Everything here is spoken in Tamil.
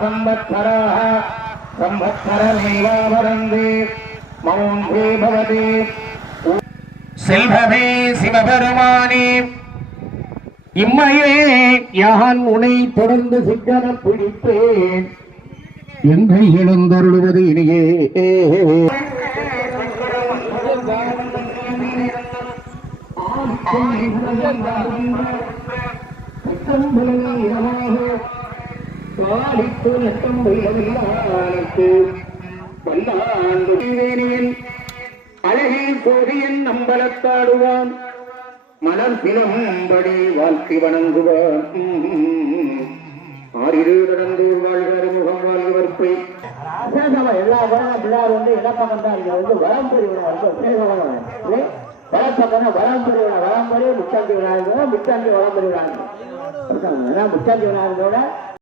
संवत्सराः संवत्सरमेवावरन्ति मौन्धे भवति செல்வமே சிவபெருமானே இம்மையே யான் உனை தொடர்ந்து சிக்கன பிடிப்பேன் எங்கள் எழுந்தருளுவது இனியே அழகில் சோதியன் நம்பலத்தாடுவான் மலர் பிளம்படி வாழ்க்கை வணங்குவான் ஆறிரு கடந்தூர் வாழ்வார் முகம் வாழ்வர்ப்பை எல்லா பிள்ளார் வந்து இடப்பக்கம் தான் இங்க வந்து வரம்புரி வளப்பக்கம் வரம்புரி வரம்புரி முச்சாந்தி விழா முச்சாந்தி வளம்புரி விழா முச்சாந்தி விழாவோட